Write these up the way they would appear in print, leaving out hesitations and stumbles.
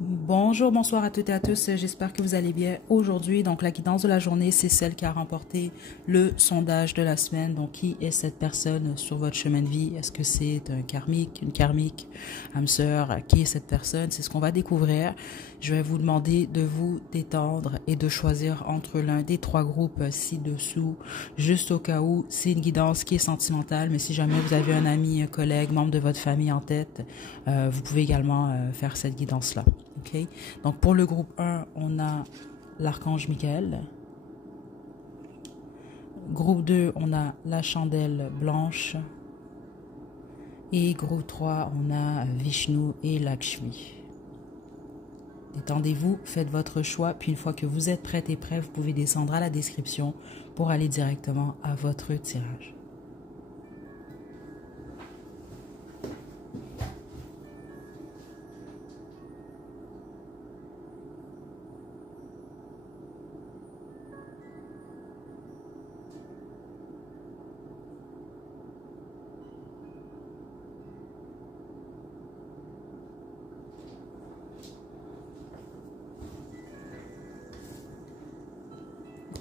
Bonjour, bonsoir à toutes et à tous, j'espère que vous allez bien. Aujourd'hui, donc la guidance de la journée, c'est celle qui a remporté le sondage de la semaine. Donc qui est cette personne sur votre chemin de vie? Est-ce que c'est un karmique, une karmique, âme sœur? Qui est cette personne? C'est ce qu'on va découvrir. Je vais vous demander de vous détendre et de choisir entre l'un des trois groupes ci-dessous, juste au cas où c'est une guidance qui est sentimentale, mais si jamais vous avez un ami, un collègue, membre de votre famille en tête, vous pouvez également faire cette guidance-là. Okay. Donc pour le groupe 1, on a l'archange Michael. Groupe 2, on a la chandelle blanche. Et groupe 3, on a Vishnu et Lakshmi. Détendez-vous, faites votre choix, puis une fois que vous êtes prête et prêt, vous pouvez descendre à la description pour aller directement à votre tirage.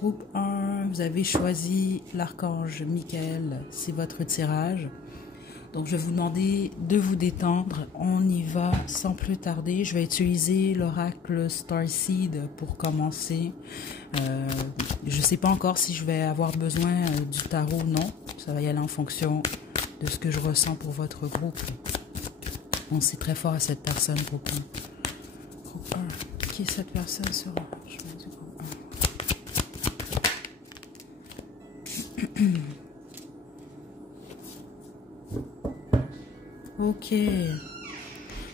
Groupe 1, vous avez choisi l'archange Michael, c'est votre tirage. Donc je vais vous demander de vous détendre, on y va sans plus tarder. Je vais utiliser l'oracle Starseed pour commencer. Je ne sais pas encore si je vais avoir besoin du tarot ou non. Ça va y aller en fonction de ce que je ressens pour votre groupe. On sait très fort à cette personne, groupe 1. Groupe 1, qui est cette personne sur je vais du groupe 1. Ok.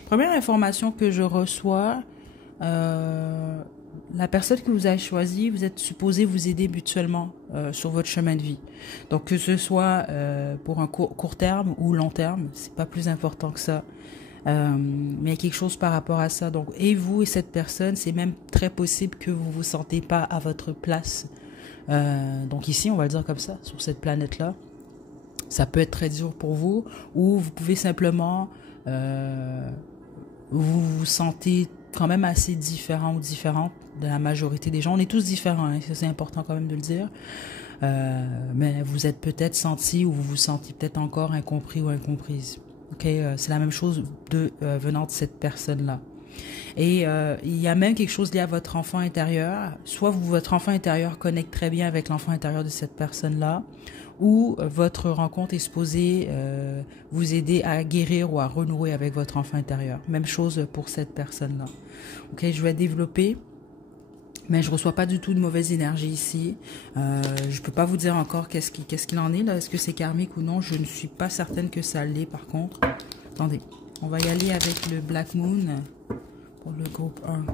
Première information que je reçois, la personne que vous avez choisie, vous êtes supposé vous aider mutuellement sur votre chemin de vie. Donc que ce soit pour un court terme ou long terme, c'est pas plus important que ça. Mais il y a quelque chose par rapport à ça. Donc et vous et cette personne, c'est même très possible que vous vous sentez pas à votre place. Donc ici, on va le dire comme ça, sur cette planète-là. Ça peut être très dur pour vous, ou vous pouvez simplement vous vous sentez quand même assez différent ou différente de la majorité des gens. On est tous différents, hein, c'est important quand même de le dire. Mais vous êtes peut-être senti ou vous vous sentez peut-être encore incompris ou incomprise. Okay? C'est la même chose venant de cette personne-là. Et il y a même quelque chose lié à votre enfant intérieur. Soit votre enfant intérieur connecte très bien avec l'enfant intérieur de cette personne-là, ou votre rencontre est supposée vous aider à guérir ou à renouer avec votre enfant intérieur. Même chose pour cette personne-là. Ok, je vais développer, mais je reçois pas du tout de mauvaise énergie ici. Je peux pas vous dire encore qu'est-ce qu'il en est là. Est-ce que c'est karmique ou non? Je ne suis pas certaine que ça l'est par contre. Attendez, on va y aller avec le Black Moon pour le groupe 1.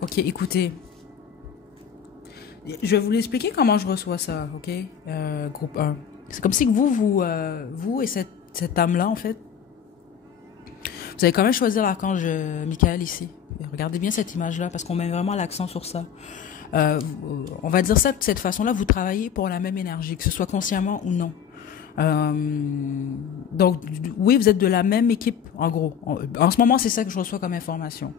Ok, écoutez. Je vais vous l'expliquer comment je reçois ça, ok? Groupe 1. C'est comme si que vous et cette âme-là, en fait, vous avez quand même choisi l'archange Michael ici. Regardez bien cette image-là, parce qu'on met vraiment l'accent sur ça. On va dire ça de cette façon-là, vous travaillez pour la même énergie, que ce soit consciemment ou non. Donc, oui, vous êtes de la même équipe, en gros. En ce moment, c'est ça que je reçois comme information.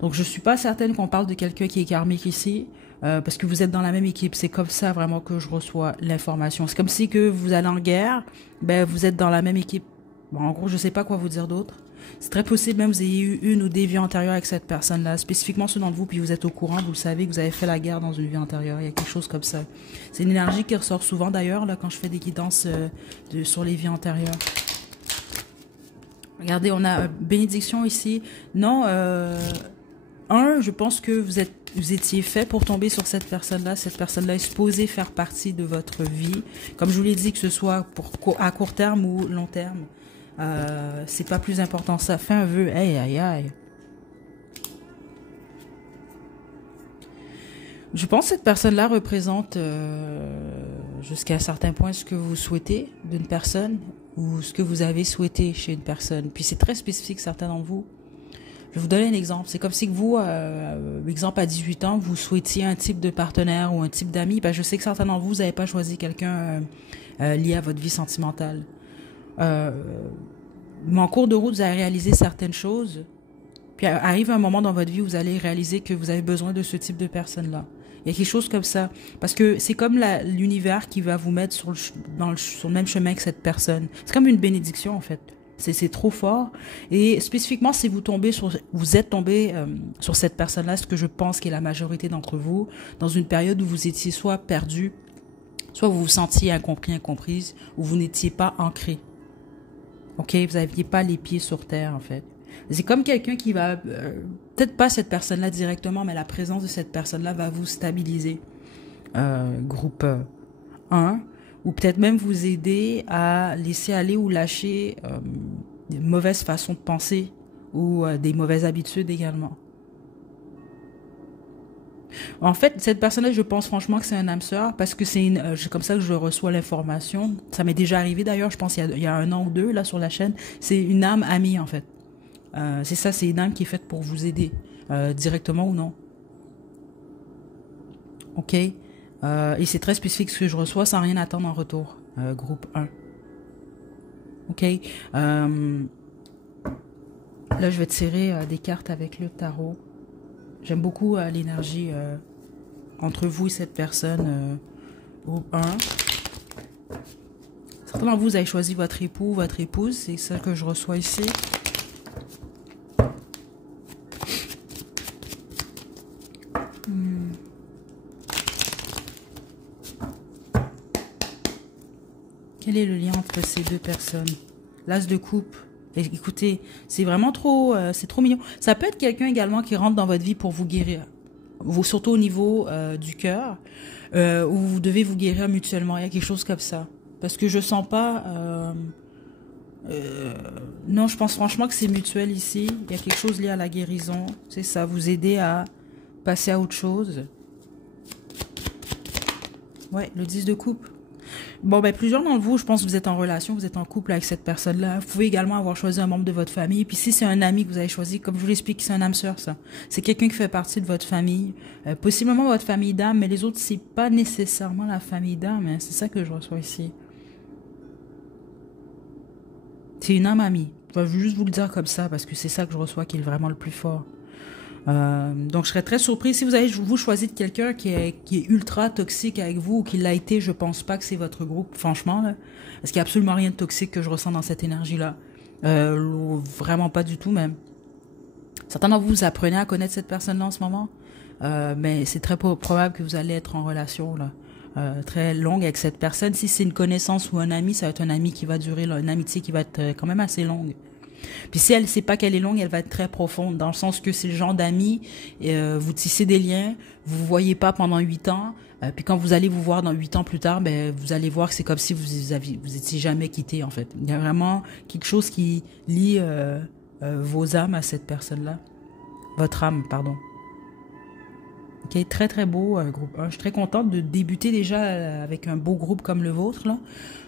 Donc, je suis pas certaine qu'on parle de quelqu'un qui est karmique ici, parce que vous êtes dans la même équipe. C'est comme ça vraiment que je reçois l'information. C'est comme si que vous allez en guerre, ben vous êtes dans la même équipe. Bon, en gros, je sais pas quoi vous dire d'autre. C'est très possible même que vous ayez eu une ou des vies antérieures avec cette personne-là, spécifiquement ceux d'entre vous, puis vous êtes au courant, vous le savez que vous avez fait la guerre dans une vie antérieure. Il y a quelque chose comme ça. C'est une énergie qui ressort souvent d'ailleurs là quand je fais des guidances sur les vies antérieures. Regardez, on a bénédiction ici. Non, je pense que vous étiez fait pour tomber sur cette personne-là. Cette personne-là est supposée faire partie de votre vie. Comme je vous l'ai dit, que ce soit à court terme ou long terme. C'est pas plus important ça. Fais un vœu. Aïe, aïe, aïe. Je pense que cette personne-là représente jusqu'à un certain point ce que vous souhaitez d'une personne ou ce que vous avez souhaité chez une personne. Puis c'est très spécifique, certains d'entre vous. Je vais vous donner un exemple. C'est comme si que vous, exemple à 18 ans, vous souhaitiez un type de partenaire ou un type d'ami. Ben, je sais que certains d'entre vous, vous n'avez pas choisi quelqu'un lié à votre vie sentimentale. Euh, mais en cours de route, vous allez réaliser certaines choses. Puis arrive un moment dans votre vie où vous allez réaliser que vous avez besoin de ce type de personne-là. Il y a quelque chose comme ça. Parce que c'est comme l'univers qui va vous mettre sur le même chemin que cette personne. C'est comme une bénédiction, en fait. C'est trop fort. Et spécifiquement, si vous êtes tombé sur cette personne-là, ce que je pense qu'est la majorité d'entre vous, dans une période où vous étiez soit perdu, soit vous vous sentiez incompris, incomprise, ou vous n'étiez pas ancré. OK? Vous n'aviez pas les pieds sur terre, en fait. C'est comme quelqu'un qui va, peut-être pas cette personne-là directement, mais la présence de cette personne-là va vous stabiliser. Groupe 1, ou peut-être même vous aider à laisser aller ou lâcher des mauvaises façons de penser ou des mauvaises habitudes également. En fait, cette personne-là, je pense franchement que c'est un âme sœur parce que c'est comme ça que je reçois l'information. Ça m'est déjà arrivé d'ailleurs, je pense il y a 1 an ou 2 là sur la chaîne. C'est une âme amie en fait. C'est ça, c'est une âme qui est faite pour vous aider, directement ou non. Ok. Et c'est très spécifique ce que je reçois sans rien attendre en retour. Groupe 1. Ok. Là, je vais tirer des cartes avec le tarot. J'aime beaucoup l'énergie entre vous et cette personne. Groupe 1. Certains d'entre vous avez choisi votre époux, votre épouse. C'est ça que je reçois ici. Quel est le lien entre ces deux personnes? L'as de coupe. Et écoutez, c'est vraiment trop, c'est trop mignon. Ça peut être quelqu'un également qui rentre dans votre vie pour vous guérir. Vous, surtout au niveau du cœur, où vous devez vous guérir mutuellement. Il y a quelque chose comme ça. Parce que je sens pas... non, je pense franchement que c'est mutuel ici. Il y a quelque chose lié à la guérison. C'est ça, vous aider à passer à autre chose. Ouais, le 10 de coupe. Bon, ben, plusieurs d'entre vous, je pense que vous êtes en relation, vous êtes en couple avec cette personne-là. Vous pouvez également avoir choisi un membre de votre famille. Puis si c'est un ami que vous avez choisi, comme je vous l'explique, c'est un âme sœur, ça. C'est quelqu'un qui fait partie de votre famille. Possiblement votre famille d'âme, mais les autres, c'est pas nécessairement la famille d'âme. Hein. C'est ça que je reçois ici. C'est une âme amie. Je vais juste vous le dire comme ça, parce que c'est ça que je reçois qui est vraiment le plus fort. Donc je serais très surpris si vous avez choisi de quelqu'un qui est ultra toxique avec vous ou qui l'a été. Je pense pas que c'est votre groupe, franchement là, parce qu'il y a absolument rien de toxique que je ressens dans cette énergie là, vraiment pas du tout même. Certains d'entre vous apprenez à connaître cette personne là en ce moment, mais c'est très probable que vous allez être en relation là. Très longue avec cette personne. Si c'est une connaissance ou un ami, ça va être un ami qui va durer, là, une amitié qui va être quand même assez longue. Puis si elle ne sait pas qu'elle est longue, elle va être très profonde, dans le sens que c'est le genre d'amis, vous tissez des liens, vous vous voyez pas pendant 8 ans, puis quand vous allez vous voir dans 8 ans plus tard, ben vous allez voir que c'est comme si vous étiez jamais quittés en fait. Il y a vraiment quelque chose qui lie vos âmes à cette personne-là. Votre âme, pardon. Ok, très très beau groupe 1. Je suis très contente de débuter déjà avec un beau groupe comme le vôtre là.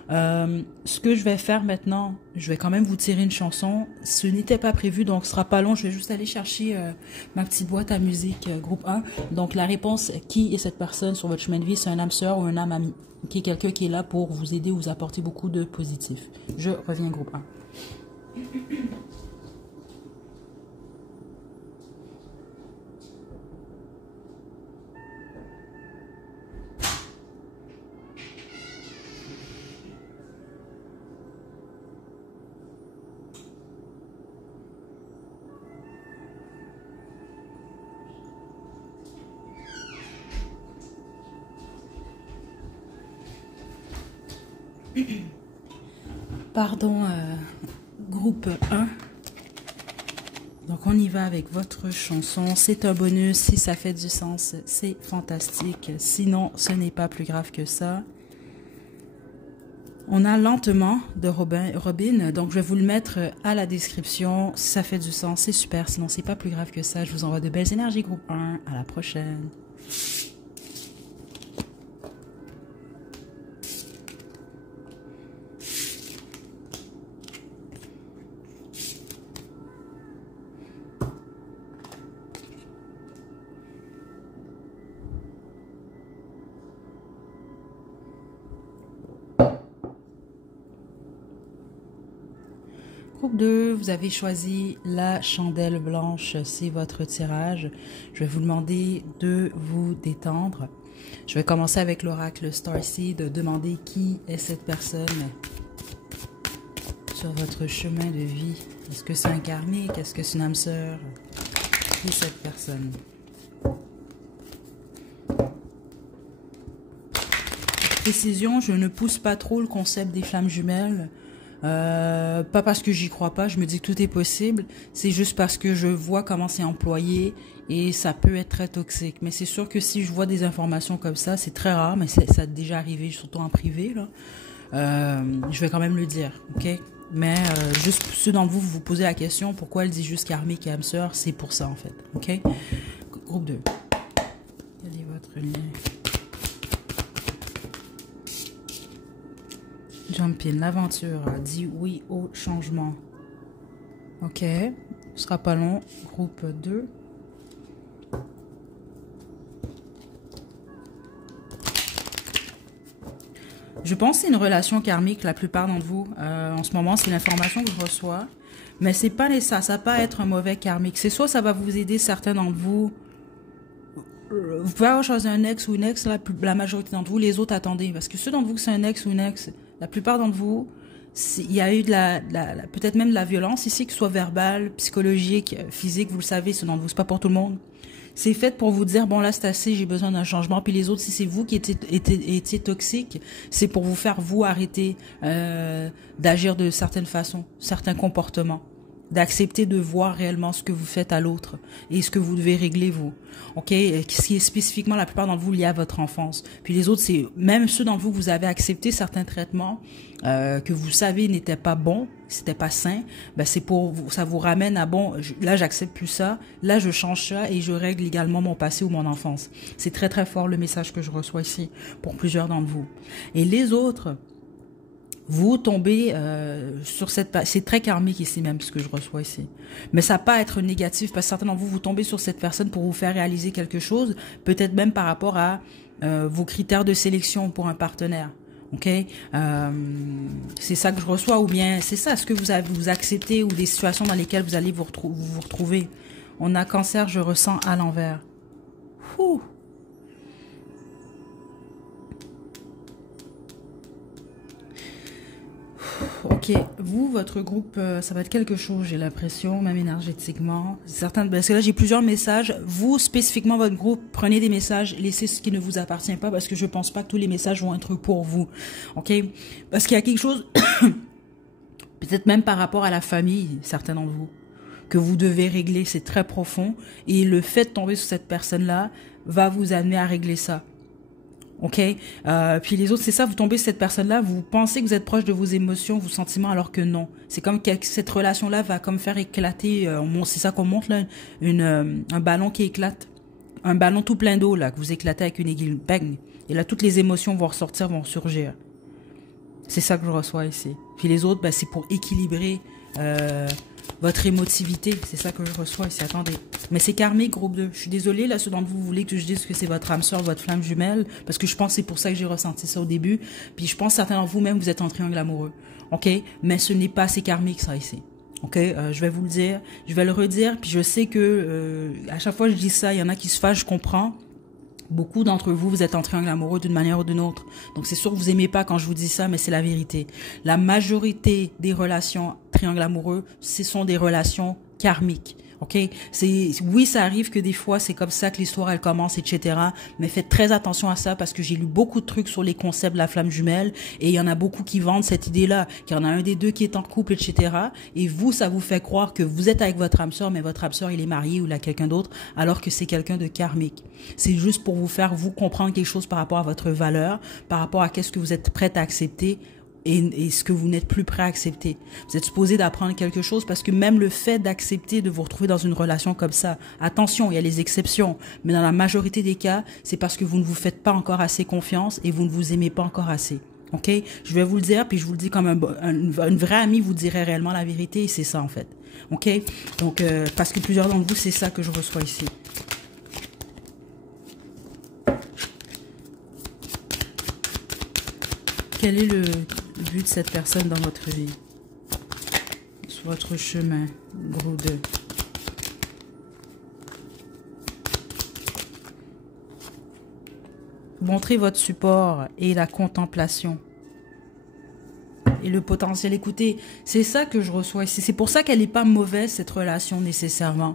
Ce que je vais faire maintenant, je vais quand même vous tirer une chanson. Ce n'était pas prévu, donc ce sera pas long. Je vais juste aller chercher ma petite boîte à musique groupe 1. Donc la réponse, qui est cette personne sur votre chemin de vie? C'est un âme sœur ou un âme ami? Qui est quelqu'un qui est là pour vous aider ou vous apporter beaucoup de positif. Je reviens groupe 1. Pardon, groupe 1. Donc on y va avec votre chanson. C'est un bonus, si ça fait du sens, c'est fantastique. Sinon, ce n'est pas plus grave que ça. On a Lentement de Robin, donc je vais vous le mettre à la description. Si ça fait du sens, c'est super. Sinon, c'est pas plus grave que ça. Je vous envoie de belles énergies, groupe 1. À la prochaine. Groupe 2, vous avez choisi la chandelle blanche, c'est votre tirage. Je vais vous demander de vous détendre. Je vais commencer avec l'oracle Starseed, demander qui est cette personne sur votre chemin de vie. Est-ce que c'est un karmique? Est-ce que c'est une âme sœur? Qui est cette personne? Précision, je ne pousse pas trop le concept des flammes jumelles. Pas parce que j'y crois pas, je me dis que tout est possible. C'est juste parce que je vois comment c'est employé et ça peut être très toxique. Mais c'est sûr que si je vois des informations comme ça, c'est très rare, mais ça a déjà arrivé, surtout en privé, là. Je vais quand même le dire, ok? Mais juste ceux d'entre vous, vous posez la question, pourquoi elle dit juste karmique et âme sœur? C'est pour ça, en fait, ok? Groupe 2. Quel est votre lien? Jump in, l'aventure dit oui au changement. Ok, ce sera pas long. Groupe 2. Je pense que c'est une relation karmique, la plupart d'entre vous. En ce moment, c'est l'information que je reçois. Mais c'est pas ça, ça va pas être un mauvais karmique. C'est soit ça va vous aider, certains d'entre vous. Vous pouvez avoir choisi un ex ou une ex, la majorité d'entre vous. Les autres, attendez. Parce que ceux d'entre vous que c'est un ex ou une ex, la plupart d'entre vous, il y a eu peut-être même de la violence ici, que ce soit verbale, psychologique, physique, vous le savez, ceux d'entre vous, c'est pas pour tout le monde. C'est fait pour vous dire, bon là c'est assez, j'ai besoin d'un changement. Puis les autres, si c'est vous qui étiez toxique, c'est pour vous faire, vous, arrêter d'agir de certaines façons, certains comportements. D'accepter de voir réellement ce que vous faites à l'autre et ce que vous devez régler vous. Ok, ce qui est spécifiquement la plupart d'entre vous lié à votre enfance. Puis les autres, c'est même ceux d'entre vous que vous avez accepté certains traitements que vous savez n'étaient pas bons, c'était pas sain. Ben c'est pour vous, ça vous ramène à bon. Là, j'accepte plus ça. Là, je change ça et je règle également mon passé ou mon enfance. C'est très très fort le message que je reçois ici pour plusieurs d'entre vous. Et les autres. Vous tombez sur cette... C'est très karmique ici même, ce que je reçois ici. Mais ça va pas être négatif, parce que certains d'entre vous, vous tombez sur cette personne pour vous faire réaliser quelque chose, peut-être même par rapport à vos critères de sélection pour un partenaire. Ok, c'est ça que je reçois, ou bien c'est ça, est-ce que vous acceptez, ou des situations dans lesquelles vous allez vous retrouver. On a cancer, je ressens à l'envers. Ouh. Ok, vous, votre groupe, ça va être quelque chose, j'ai l'impression, même énergétiquement. Certains, parce que là, j'ai plusieurs messages. Vous, spécifiquement, votre groupe, prenez des messages, laissez ce qui ne vous appartient pas, parce que je pense pas que tous les messages vont être pour vous. Ok? Parce qu'il y a quelque chose, peut-être même par rapport à la famille, certains d'entre vous, que vous devez régler, c'est très profond. Et le fait de tomber sur cette personne-là va vous amener à régler ça. Ok, puis les autres, c'est ça, vous tombez sur cette personne-là, vous pensez que vous êtes proche de vos émotions, vos sentiments, alors que non. C'est comme que cette relation-là va comme faire éclater, c'est ça qu'on montre là, un ballon qui éclate, un ballon tout plein d'eau là, que vous éclatez avec une aiguille, bang, et là toutes les émotions vont ressortir, vont surgir. C'est ça que je reçois ici. Puis les autres, c'est pour équilibrer votre émotivité, c'est ça que je reçois ici. Attendez, mais c'est karmique, groupe 2. Je suis désolée, là, ceux d'entre vous voulez que je dise que c'est votre âme sœur, votre flamme jumelle, parce que je pense que c'est pour ça que j'ai ressenti ça au début. Puis je pense que certains d'entre vous même, vous êtes en triangle amoureux. Ok, mais ce n'est pas assez karmique, ça, ici. Ok, je vais vous le dire, je vais le redire, puis je sais que à chaque fois que je dis ça, il y en a qui se fâchent, je comprends. Beaucoup d'entre vous, vous êtes en triangle amoureux d'une manière ou d'une autre. Donc c'est sûr que vous aimez pas quand je vous dis ça, mais c'est la vérité. La majorité des relations triangle amoureux, ce sont des relations karmiques. Ok, oui, ça arrive que des fois c'est comme ça que l'histoire elle commence, etc. Mais faites très attention à ça parce que j'ai lu beaucoup de trucs sur les concepts de la flamme jumelle et il y en a beaucoup qui vendent cette idée-là, qu'il y en a un des deux qui est en couple, etc. Et vous, ça vous fait croire que vous êtes avec votre âme sœur, mais votre âme sœur il est marié ou il a quelqu'un d'autre, alors que c'est quelqu'un de karmique. C'est juste pour vous faire vous comprendre quelque chose par rapport à votre valeur, par rapport à qu'est-ce que vous êtes prête à accepter. Et ce que vous n'êtes plus prêt à accepter. Vous êtes supposé d'apprendre quelque chose parce que même le fait d'accepter de vous retrouver dans une relation comme ça, attention, il y a les exceptions, mais dans la majorité des cas, c'est parce que vous ne vous faites pas encore assez confiance et vous ne vous aimez pas encore assez. Ok? Je vais vous le dire, puis je vous le dis comme une vraie amie vous dirait réellement la vérité et c'est ça en fait. Ok? Donc, parce que plusieurs d'entre vous, c'est ça que je reçois ici. Quel est le but de cette personne dans votre vie? votre chemin, gros 2. Montrez votre support et la contemplation. Et le potentiel. Écoutez, c'est ça que je reçois ici. C'est pour ça qu'elle n'est pas mauvaise, cette relation, nécessairement.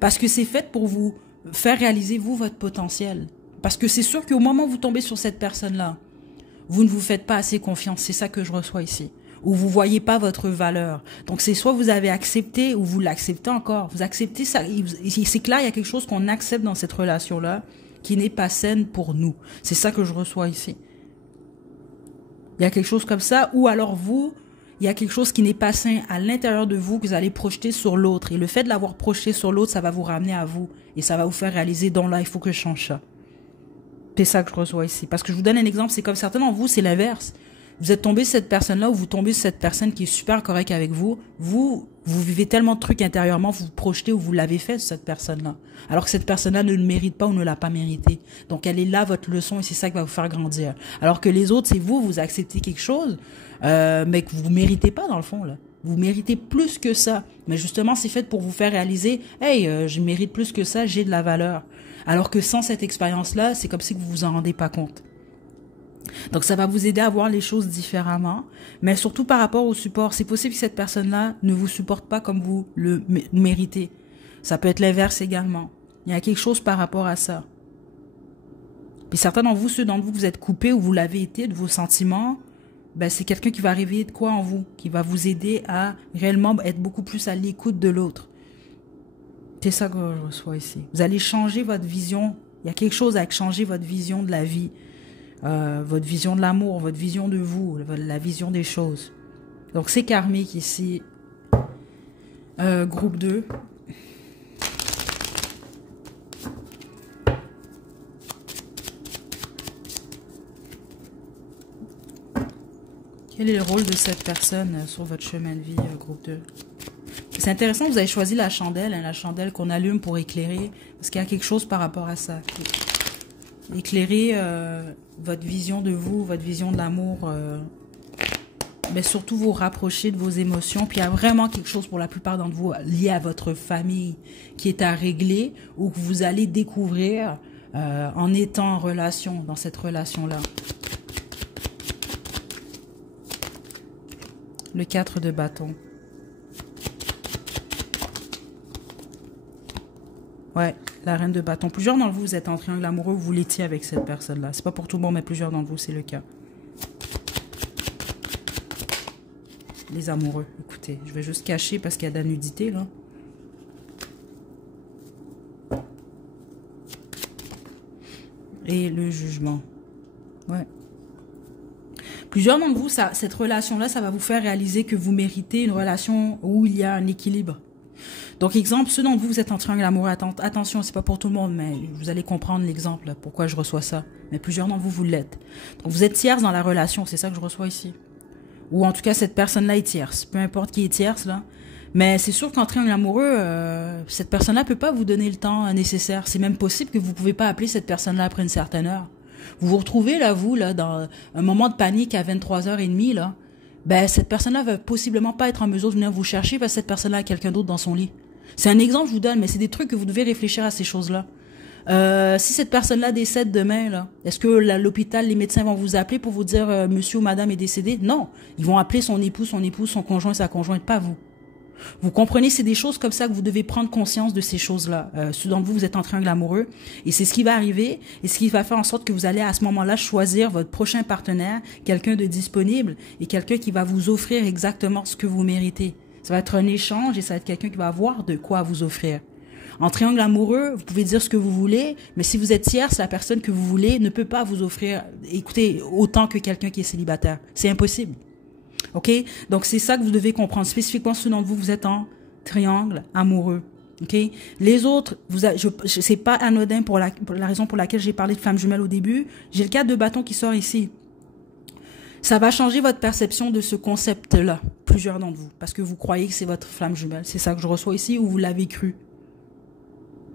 Parce que c'est fait pour vous faire réaliser, vous, votre potentiel. Parce que c'est sûr qu'au moment où vous tombez sur cette personne-là, vous ne vous faites pas assez confiance. C'est ça que je reçois ici. Ou vous voyez pas votre valeur. Donc c'est soit vous avez accepté ou vous l'acceptez encore. Vous acceptez ça. C'est clair, il y a quelque chose qu'on accepte dans cette relation-là qui n'est pas saine pour nous. C'est ça que je reçois ici. Il y a quelque chose comme ça, ou alors vous, il y a quelque chose qui n'est pas sain à l'intérieur de vous que vous allez projeter sur l'autre. Et le fait de l'avoir projeté sur l'autre, ça va vous ramener à vous. Et ça va vous faire réaliser, donc là, il faut que je change ça. C'est ça que je reçois ici. Parce que je vous donne un exemple, c'est comme certains d'entre vous, c'est l'inverse. Vous êtes tombé sur cette personne-là ou vous tombez sur cette personne qui est super correcte avec vous. Vous vivez tellement de trucs intérieurement, vous vous projetez ou vous l'avez fait sur cette personne-là. Alors que cette personne-là ne le mérite pas ou ne l'a pas mérité. Donc elle est là, votre leçon, et c'est ça qui va vous faire grandir. Alors que les autres, c'est vous acceptez quelque chose, mais que vous méritez pas dans le fond, là. Vous méritez plus que ça. Mais justement, c'est fait pour vous faire réaliser, hey, je mérite plus que ça, j'ai de la valeur. Alors que sans cette expérience-là, c'est comme si vous vous en rendez pas compte. Donc, ça va vous aider à voir les choses différemment, mais surtout par rapport au support. C'est possible que cette personne-là ne vous supporte pas comme vous le méritez. Ça peut être l'inverse également. Il y a quelque chose par rapport à ça. Puis certains d'entre vous, ceux d'entre vous que vous êtes coupés ou vous l'avez été de vos sentiments, ben c'est quelqu'un qui va réveiller de quoi en vous, qui va vous aider à réellement être beaucoup plus à l'écoute de l'autre. C'est ça que je reçois ici. Vous allez changer votre vision. Il y a quelque chose à changer votre vision de la vie. Votre vision de l'amour, votre vision de vous, la vision des choses. Donc c'est karmique ici. Groupe 2. Quel est le rôle de cette personne sur votre chemin de vie, groupe 2? C'est intéressant, vous avez choisi la chandelle, hein, la chandelle qu'on allume pour éclairer, parce qu'il y a quelque chose par rapport à ça. Éclairer votre vision de vous, votre vision de l'amour, mais surtout vous rapprocher de vos émotions. Puis il y a vraiment quelque chose pour la plupart d'entre vous lié à votre famille qui est à régler ou que vous allez découvrir en étant en relation, dans cette relation-là. Le 4 de bâton. Ouais, la reine de bâton. Plusieurs d'entre vous, vous êtes en triangle amoureux, vous l'étiez avec cette personne-là. C'est pas pour tout le monde, mais plusieurs d'entre vous, c'est le cas. Les amoureux, écoutez, je vais juste cacher parce qu'il y a de la nudité, là. Et le jugement. Ouais. Plusieurs d'entre vous, cette relation-là, ça va vous faire réaliser que vous méritez une relation où il y a un équilibre. Donc, exemple, ceux d'entre vous, vous êtes en triangle amoureux, attention, c'est pas pour tout le monde, mais vous allez comprendre l'exemple, pourquoi je reçois ça. Mais plusieurs d'entre vous, vous l'êtes. Donc, vous êtes tierce dans la relation, c'est ça que je reçois ici. Ou en tout cas, cette personne-là est tierce. Peu importe qui est tierce, là. Mais c'est sûr qu'en triangle amoureux, cette personne-là peut pas vous donner le temps nécessaire. C'est même possible que vous pouvez pas appeler cette personne-là après une certaine heure. Vous vous retrouvez, là, vous, là, dans un moment de panique à 23h30, là. Ben, cette personne-là va possiblement pas être en mesure de venir vous chercher parce que cette personne-là a quelqu'un d'autre dans son lit. C'est un exemple, je vous donne, mais c'est des trucs que vous devez réfléchir à ces choses-là. Si cette personne-là décède demain, là, est-ce que l'hôpital, les médecins vont vous appeler pour vous dire monsieur ou madame est décédé? Non. Ils vont appeler son époux, son conjoint, sa conjointe, pas vous. Vous comprenez, c'est des choses comme ça que vous devez prendre conscience de ces choses-là. Ceux d'entre vous, vous êtes en triangle amoureux et c'est ce qui va arriver et ce qui va faire en sorte que vous allez à ce moment-là choisir votre prochain partenaire, quelqu'un de disponible et quelqu'un qui va vous offrir exactement ce que vous méritez. Ça va être un échange et ça va être quelqu'un qui va avoir de quoi vous offrir. En triangle amoureux, vous pouvez dire ce que vous voulez, mais si vous êtes tierce, la personne que vous voulez ne peut pas vous offrir, écoutez, autant que quelqu'un qui est célibataire. C'est impossible. OK? Donc, c'est ça que vous devez comprendre. Spécifiquement, ceux d'entre vous, vous êtes en triangle amoureux. OK? Les autres, c'est pas anodin pour la raison pour laquelle j'ai parlé de flamme jumelle au début. J'ai le 4 de bâton qui sort ici. Ça va changer votre perception de ce concept-là, plusieurs d'entre vous, parce que vous croyez que c'est votre flamme jumelle. C'est ça que je reçois ici ou vous l'avez cru.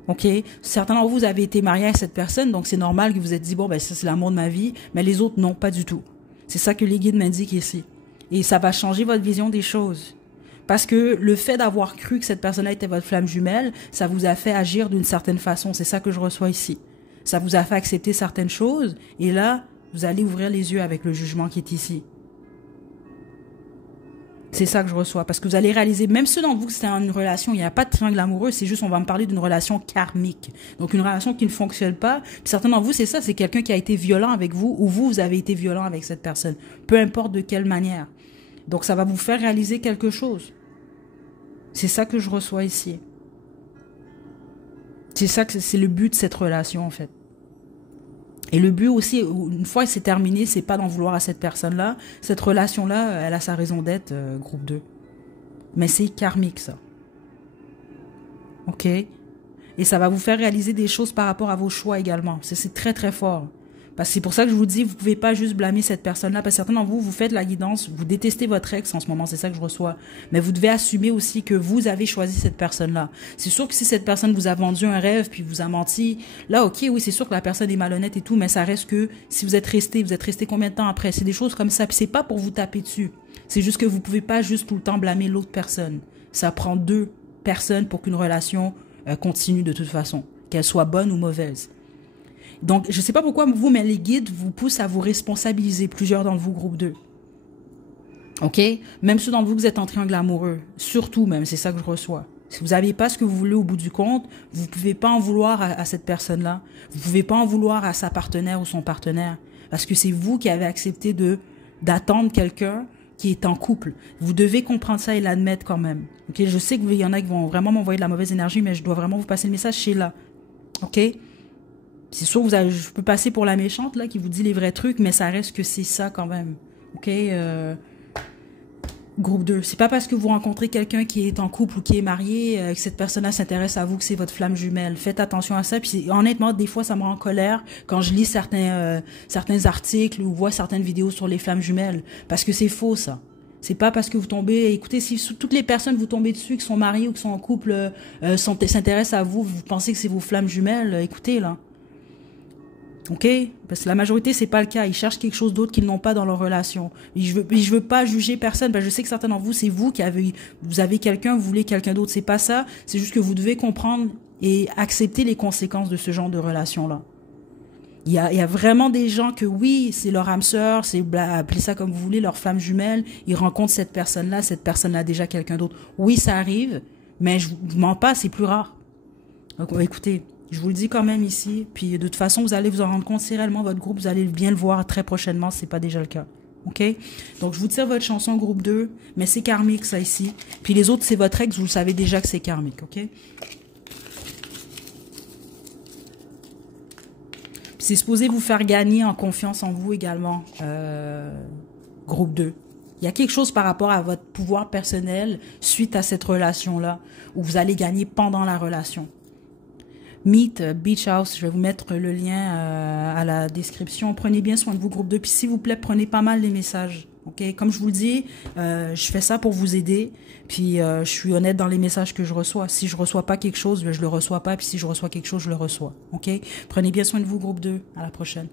OK? Certains d'entre vous avez été mariés à cette personne, donc c'est normal que vous vous êtes dit, bon, ben ça c'est l'amour de ma vie, mais les autres, non, pas du tout. C'est ça que les guides m'indiquent ici. Et ça va changer votre vision des choses. Parce que le fait d'avoir cru que cette personne-là était votre flamme jumelle, ça vous a fait agir d'une certaine façon. C'est ça que je reçois ici. Ça vous a fait accepter certaines choses. Et là, vous allez ouvrir les yeux avec le jugement qui est ici. C'est ça que je reçois. Parce que vous allez réaliser, même ceux d'entre vous que c'est une relation, il n'y a pas de triangle amoureux, c'est juste, on va me parler d'une relation karmique. Donc, une relation qui ne fonctionne pas. Puis certains d'entre vous, c'est ça, c'est quelqu'un qui a été violent avec vous ou vous avez été violent avec cette personne. Peu importe de quelle manière. Donc, ça va vous faire réaliser quelque chose. C'est ça que je reçois ici. C'est ça que c'est le but de cette relation, en fait. Et le but aussi, une fois que c'est terminé, c'est pas d'en vouloir à cette personne-là. Cette relation-là, elle a sa raison d'être, groupe 2. Mais c'est karmique, ça. OK? Et ça va vous faire réaliser des choses par rapport à vos choix également. C'est très, très fort. Parce que c'est pour ça que je vous dis, vous pouvez pas juste blâmer cette personne-là. Parce que certains d'entre vous, vous faites la guidance, vous détestez votre ex en ce moment, c'est ça que je reçois. Mais vous devez assumer aussi que vous avez choisi cette personne-là. C'est sûr que si cette personne vous a vendu un rêve, puis vous a menti, là, ok, oui, c'est sûr que la personne est malhonnête et tout, mais ça reste que si vous êtes resté combien de temps après? C'est des choses comme ça. Puis c'est pas pour vous taper dessus. C'est juste que vous pouvez pas juste tout le temps blâmer l'autre personne. Ça prend deux personnes pour qu'une relation continue de toute façon, qu'elle soit bonne ou mauvaise. Donc, je ne sais pas pourquoi vous, mais les guides vous poussent à vous responsabiliser, plusieurs dans vous, groupe 2. OK? Même ceux d'entre vous, vous êtes en triangle amoureux. Surtout même, c'est ça que je reçois. Si vous n'avez pas ce que vous voulez au bout du compte, vous ne pouvez pas en vouloir à cette personne-là. Vous ne pouvez pas en vouloir à sa partenaire ou son partenaire. Parce que c'est vous qui avez accepté d'attendre quelqu'un qui est en couple. Vous devez comprendre ça et l'admettre quand même. OK? Je sais qu'il y en a qui vont vraiment m'envoyer de la mauvaise énergie, mais je dois vraiment vous passer le message chez là. OK? C'est sûr, je peux passer pour la méchante là qui vous dit les vrais trucs, mais ça reste que c'est ça quand même. OK? Groupe 2. C'est pas parce que vous rencontrez quelqu'un qui est en couple ou qui est marié que cette personne-là s'intéresse à vous que c'est votre flamme jumelle. Faites attention à ça. Puis honnêtement, des fois, ça me rend en colère quand je lis certains articles ou vois certaines vidéos sur les flammes jumelles. Parce que c'est faux, ça. C'est pas parce que vous tombez... Écoutez, si toutes les personnes vous tombez dessus, qui sont mariées ou qui sont en couple, s'intéressent à vous, vous pensez que c'est vos flammes jumelles, écoutez, là. OK? Parce que la majorité, c'est pas le cas. Ils cherchent quelque chose d'autre qu'ils n'ont pas dans leur relation. Et je veux pas juger personne. Parce que je sais que certains d'entre vous, c'est vous vous avez quelqu'un, vous voulez quelqu'un d'autre. C'est pas ça. C'est juste que vous devez comprendre et accepter les conséquences de ce genre de relation-là. Il y a vraiment des gens que oui, c'est leur âme sœur, appelez ça comme vous voulez, leur flamme jumelle. Ils rencontrent cette personne-là a déjà quelqu'un d'autre. Oui, ça arrive, mais je vous mens pas, c'est plus rare. Donc, écoutez, je vous le dis quand même ici, puis de toute façon, vous allez vous en rendre compte si réellement votre groupe, vous allez bien le voir très prochainement, si c'est pas déjà le cas. OK? Donc, je vous tire votre chanson groupe 2, mais c'est karmique, ça, ici. Puis les autres, c'est votre ex, vous le savez déjà que c'est karmique, OK? C'est supposé vous faire gagner en confiance en vous également, groupe 2. Il y a quelque chose par rapport à votre pouvoir personnel suite à cette relation-là, où vous allez gagner pendant la relation. Meet Beach House, je vais vous mettre le lien à la description. Prenez bien soin de vous, groupe 2. Puis s'il vous plaît, prenez pas mal les messages. OK? Comme je vous le dis, je fais ça pour vous aider. Puis je suis honnête dans les messages que je reçois. Si je reçois pas quelque chose, je le reçois pas. Puis si je reçois quelque chose, je le reçois. OK? Prenez bien soin de vous, groupe 2. À la prochaine.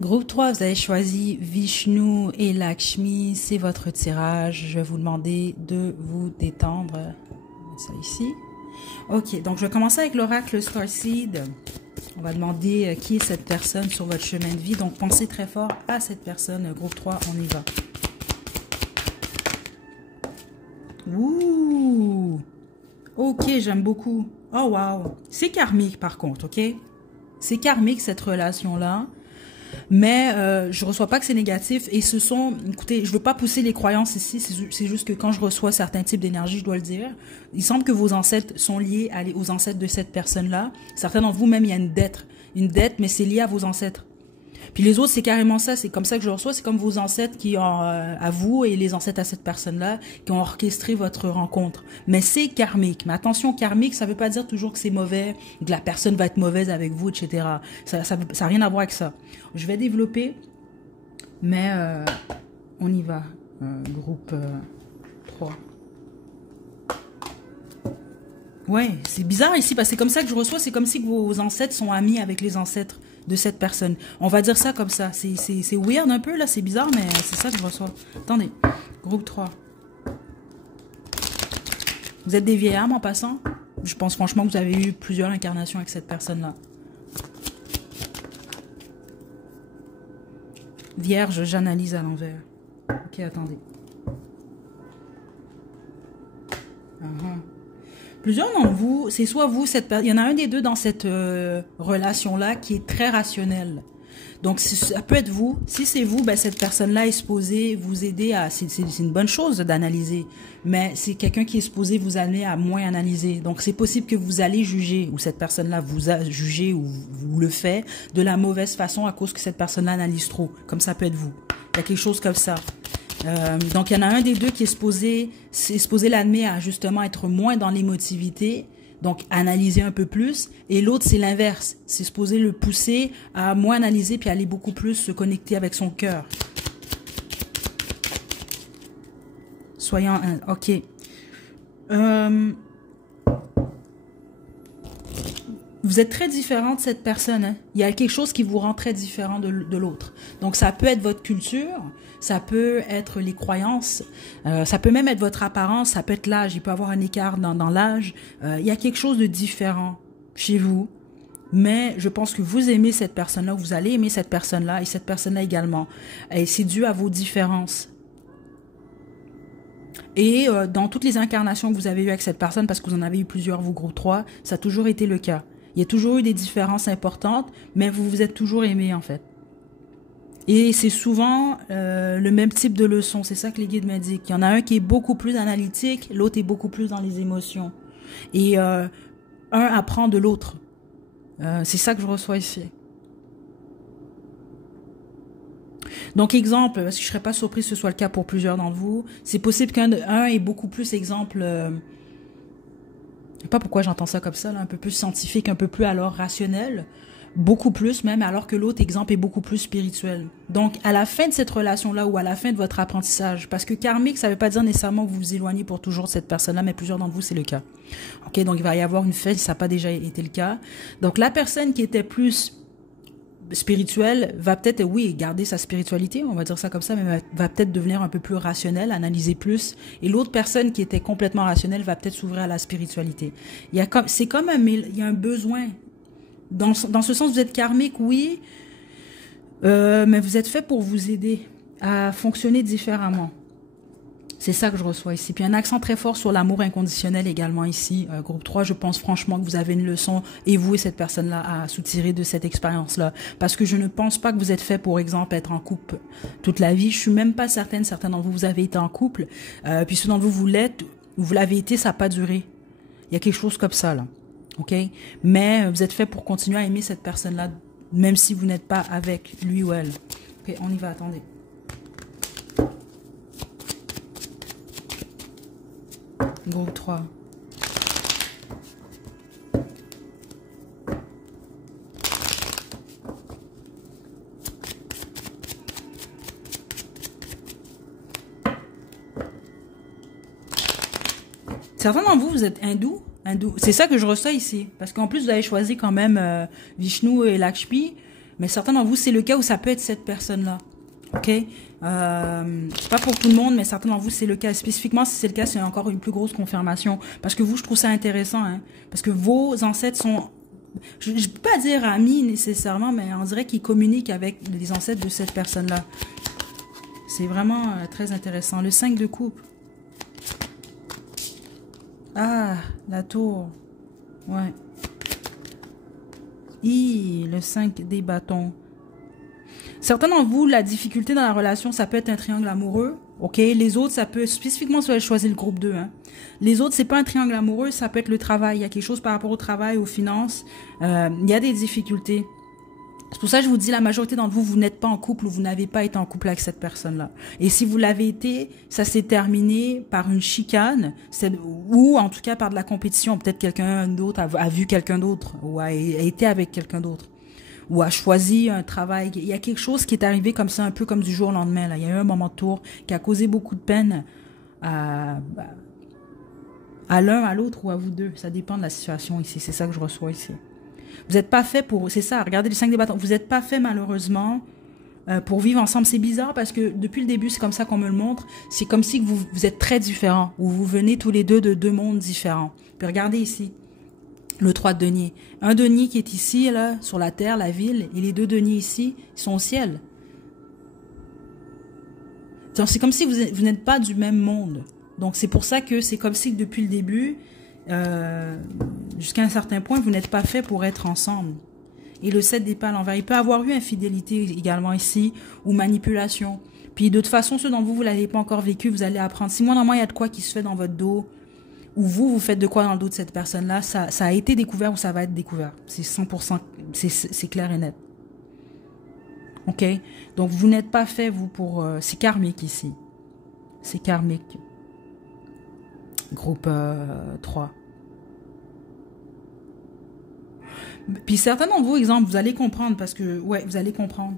Groupe 3, vous avez choisi Vishnu et Lakshmi, c'est votre tirage. Je vais vous demander de vous détendre. Ça ici. Ok, donc je vais commencer avec l'oracle Starseed. On va demander qui est cette personne sur votre chemin de vie. Donc, pensez très fort à cette personne. Groupe 3, on y va. Ouh! Ok, j'aime beaucoup. Oh, wow! C'est karmique, par contre, ok? C'est karmique, cette relation-là. Mais je reçois pas que c'est négatif. Et ce sont... Écoutez, je veux pas pousser les croyances ici. C'est juste que quand je reçois certains types d'énergie, je dois le dire. Il semble que vos ancêtres sont liés aux ancêtres de cette personne-là. Certains d'entre vous, même, il y a une dette. Une dette, mais c'est lié à vos ancêtres. Puis les autres, c'est carrément ça. C'est comme ça que je le reçois. C'est comme vos ancêtres qui ont, à vous et les ancêtres à cette personne-là, qui ont orchestré votre rencontre. Mais c'est karmique. Mais attention, karmique, ça veut pas dire toujours que c'est mauvais, que la personne va être mauvaise avec vous, etc. Ça a rien à voir avec ça. Je vais développer, mais on y va. Groupe 3. Ouais, c'est bizarre ici, parce que c'est comme ça que je reçois. C'est comme si vos ancêtres sont amis avec les ancêtres de cette personne. On va dire ça comme ça. C'est weird un peu, là. C'est bizarre, mais c'est ça que je reçois. Attendez. Groupe 3. Vous êtes des vieilles âmes en passant? Je pense franchement que vous avez eu plusieurs incarnations avec cette personne-là. Vierge, j'analyse à l'envers. Ok, attendez. Plusieurs d'entre vous, c'est soit vous, il y en a un des deux dans cette relation-là qui est très rationnel. Donc, ça peut être vous. Si c'est vous, ben, cette personne-là est supposée vous aider à... C'est une bonne chose d'analyser, mais c'est quelqu'un qui est supposé vous amener à moins analyser. Donc, c'est possible que vous allez juger, ou cette personne-là vous a jugé, ou vous le fait, de la mauvaise façon à cause que cette personne-là analyse trop. Comme ça peut être vous. Il y a quelque chose comme ça. Donc, il y en a un des deux qui est supposé l'amener à justement être moins dans l'émotivité, donc analyser un peu plus, et l'autre, c'est l'inverse. C'est supposé le pousser à moins analyser puis aller beaucoup plus se connecter avec son cœur. Soyons un... Ok. Vous êtes très différent de cette personne. Hein? Il y a quelque chose qui vous rend très différent de l'autre. Donc, ça peut être votre culture, ça peut être les croyances, ça peut même être votre apparence, ça peut être l'âge. Il peut y avoir un écart dans l'âge. Il y a quelque chose de différent chez vous. Mais je pense que vous aimez cette personne-là, vous allez aimer cette personne-là et cette personne-là également. Et c'est dû à vos différences. Et dans toutes les incarnations que vous avez eues avec cette personne, parce que vous en avez eu plusieurs, vous, groupe 3, ça a toujours été le cas. Il y a toujours eu des différences importantes, mais vous vous êtes toujours aimés, en fait. Et c'est souvent le même type de leçon. C'est ça que les guides m'indiquent. Il y en a un qui est beaucoup plus analytique, l'autre est beaucoup plus dans les émotions. Et un apprend de l'autre. C'est ça que je reçois ici. Donc, exemple, parce que je ne serais pas surprise que ce soit le cas pour plusieurs d'entre vous, c'est possible qu'un ait beaucoup plus, exemple... je sais pas pourquoi j'entends ça comme ça, là, un peu plus scientifique, un peu plus alors rationnel, beaucoup plus même, alors que l'autre exemple est beaucoup plus spirituel. Donc, à la fin de cette relation-là ou à la fin de votre apprentissage, parce que karmique, ça veut pas dire nécessairement que vous vous éloignez pour toujours de cette personne-là, mais plusieurs d'entre vous, c'est le cas. Ok, donc il va y avoir une fin si ça n'a pas déjà été le cas. Donc, la personne qui était plus spirituelle va peut-être, oui, garder sa spiritualité, on va dire ça comme ça, mais va peut-être devenir un peu plus rationnelle, analyser plus. Et l'autre personne qui était complètement rationnelle va peut-être s'ouvrir à la spiritualité. C'est comme il y a un besoin. Dans ce sens, vous êtes karmique, oui, mais vous êtes fait pour vous aider à fonctionner différemment. C'est ça que je reçois ici. Puis un accent très fort sur l'amour inconditionnel également ici. Groupe 3, je pense franchement que vous avez une leçon, et vous et cette personne-là, à soutirer de cette expérience-là. Parce que je ne pense pas que vous êtes fait, pour exemple, être en couple toute la vie. Je suis même pas certaine, certains d'entre vous, vous avez été en couple. Puis ceux d'entre vous, vous l'êtes, vous l'avez été, ça n'a pas duré. Il y a quelque chose comme ça, là. OK? Mais vous êtes fait pour continuer à aimer cette personne-là, même si vous n'êtes pas avec lui ou elle. OK, on y va, attendez. Groupe 3. Certains d'entre vous, vous êtes hindous. C'est ça que je ressens ici. Parce qu'en plus, vous avez choisi quand même Vishnu et Lakshmi. Mais certains d'entre vous, c'est le cas où ça peut être cette personne-là. OK? C'est pas pour tout le monde, mais certains d'entre vous, c'est le cas. Spécifiquement, si c'est le cas, c'est encore une plus grosse confirmation. Parce que vous, je trouve ça intéressant. Hein? Parce que vos ancêtres sont... je ne peux pas dire amis nécessairement, mais on dirait qu'ils communiquent avec les ancêtres de cette personne-là. C'est vraiment très intéressant. Le 5 de coupe. Ah, la tour. Ouais. Le 5 des bâtons. Certains d'entre vous, la difficulté dans la relation, ça peut être un triangle amoureux. OK? Les autres, ça peut, spécifiquement si vous avez choisi le groupe 2, hein. Les autres, c'est pas un triangle amoureux, ça peut être le travail. Il y a quelque chose par rapport au travail, aux finances. Il y a des difficultés. C'est pour ça que je vous dis, la majorité d'entre vous, vous n'êtes pas en couple ou vous n'avez pas été en couple avec cette personne-là. Et si vous l'avez été, ça s'est terminé par une chicane, ou en tout cas par de la compétition. Peut-être quelqu'un d'autre a vu quelqu'un d'autre, ou a été avec quelqu'un d'autre, ou a choisi un travail. Il y a quelque chose qui est arrivé comme ça, un peu comme du jour au lendemain, là. Il y a eu un moment de tour qui a causé beaucoup de peine à l'un, à l'autre ou à vous deux. Ça dépend de la situation ici. C'est ça que je reçois ici. Vous n'êtes pas fait pour... C'est ça, regardez les 5 des bâtons. Vous n'êtes pas fait malheureusement pour vivre ensemble. C'est bizarre parce que depuis le début, c'est comme ça qu'on me le montre. C'est comme si vous êtes très différents. Ou vous venez tous les deux de deux mondes différents. Puis regardez ici. Le 3 de denier. Un denier qui est ici, là, sur la terre, la ville. Et les deux deniers ici, ils sont au ciel. C'est comme si vous n'êtes pas du même monde. Donc c'est pour ça que c'est comme si depuis le début... jusqu'à un certain point, vous n'êtes pas fait pour être ensemble. Et le 7 d'épée à l'envers, il peut avoir eu infidélité également ici, ou manipulation. Puis de toute façon, ceux d'entre vous, vous ne l'avez pas encore vécu, vous allez apprendre. Si moi, normalement, il y a de quoi qui se fait dans votre dos, ou vous faites de quoi dans le dos de cette personne-là, ça a été découvert ou ça va être découvert. C'est 100%, c'est clair et net. OK? Donc, vous n'êtes pas fait, vous, pour... c'est karmique ici. C'est karmique. Groupe 3. Puis certains d'entre vous, exemple, vous allez comprendre parce que, ouais, vous allez comprendre.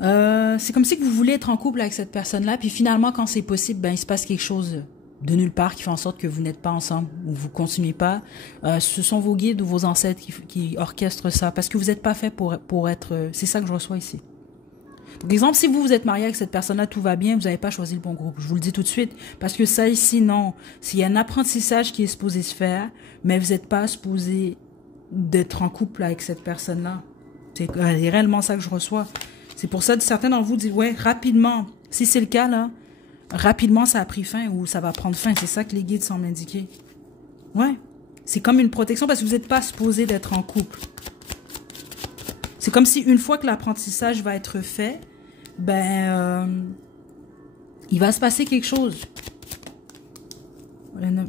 C'est comme si que vous voulez être en couple avec cette personne-là, puis finalement, quand c'est possible, ben, il se passe quelque chose de nulle part qui fait en sorte que vous n'êtes pas ensemble ou vous continuez pas. Ce sont vos guides ou vos ancêtres qui orchestrent ça parce que vous n'êtes pas fait pour être... c'est ça que je reçois ici. Par exemple, si vous êtes marié avec cette personne-là, tout va bien, vous n'avez pas choisi le bon groupe. Je vous le dis tout de suite. Parce que ça ici, non. S'il y a un apprentissage qui est supposé se faire, mais vous n'êtes pas supposé d'être en couple avec cette personne-là. C'est réellement ça que je reçois. C'est pour ça que certains d'entre vous disent, ouais, rapidement. Si c'est le cas, là, rapidement, ça a pris fin ou ça va prendre fin. C'est ça que les guides semblent indiquer. Ouais. C'est comme une protection parce que vous n'êtes pas supposé d'être en couple. C'est comme si une fois que l'apprentissage va être fait, ben, il va se passer quelque chose.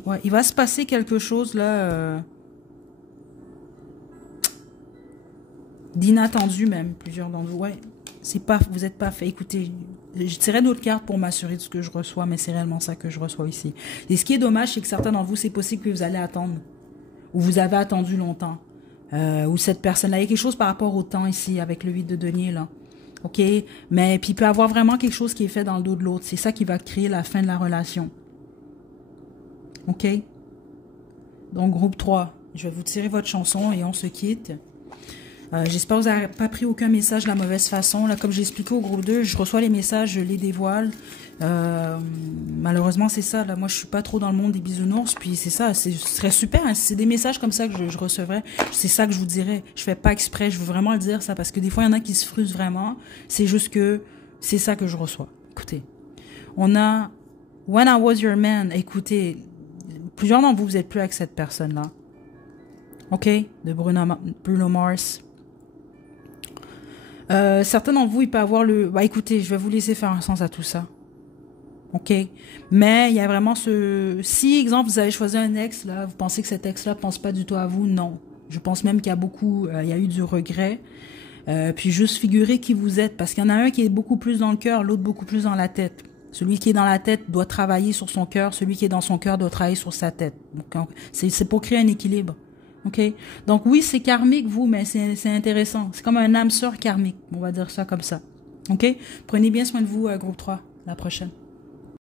Ouais, il va se passer quelque chose là d'inattendu même. Plusieurs d'entre vous, ouais, c'est pas, vous êtes pas fait. Écoutez, je tirais d'autres cartes pour m'assurer de ce que je reçois, mais c'est réellement ça que je reçois ici. Et ce qui est dommage, c'est que certains d'entre vous, c'est possible que vous allez attendre, ou vous avez attendu longtemps. Ou cette personne-là. Il y a quelque chose par rapport au temps ici, avec le 8 de denier, là. OK? Mais puis il peut y avoir vraiment quelque chose qui est fait dans le dos de l'autre. C'est ça qui va créer la fin de la relation. OK? Donc, groupe 3. Je vais vous tirer votre chanson et on se quitte. J'espère que vous n'avez pas pris aucun message de la mauvaise façon. Là, comme j'ai expliqué au groupe 2, je reçois les messages, je les dévoile. Malheureusement, c'est ça. Là, moi, je suis pas trop dans le monde des bisounours. Puis c'est ça, ce serait super. Hein, si c'est des messages comme ça que je recevrais, c'est ça que je vous dirais. Je fais pas exprès, je veux vraiment le dire ça. Parce que des fois, il y en a qui se frustrent vraiment. C'est juste que c'est ça que je reçois. Écoutez, on a When I Was Your Man. Écoutez, plusieurs d'entre vous, vous êtes plus avec cette personne-là. OK? De Bruno Mars. Certains d'entre vous, il peut avoir le... Bah écoutez, je vais vous laisser faire un sens à tout ça. OK? Mais il y a vraiment ce... Si, exemple, vous avez choisi un ex, là, vous pensez que cet ex-là ne pense pas du tout à vous, non. Je pense même qu'il y a beaucoup... il y a eu du regret. Puis juste figurer qui vous êtes. Parce qu'il y en a un qui est beaucoup plus dans le cœur, l'autre beaucoup plus dans la tête. Celui qui est dans la tête doit travailler sur son cœur. Celui qui est dans son cœur doit travailler sur sa tête. Donc, c'est pour créer un équilibre. OK? Donc oui, c'est karmique, vous, mais c'est intéressant. C'est comme un âme sœur karmique. On va dire ça comme ça. OK? Prenez bien soin de vous, groupe 3. À la prochaine.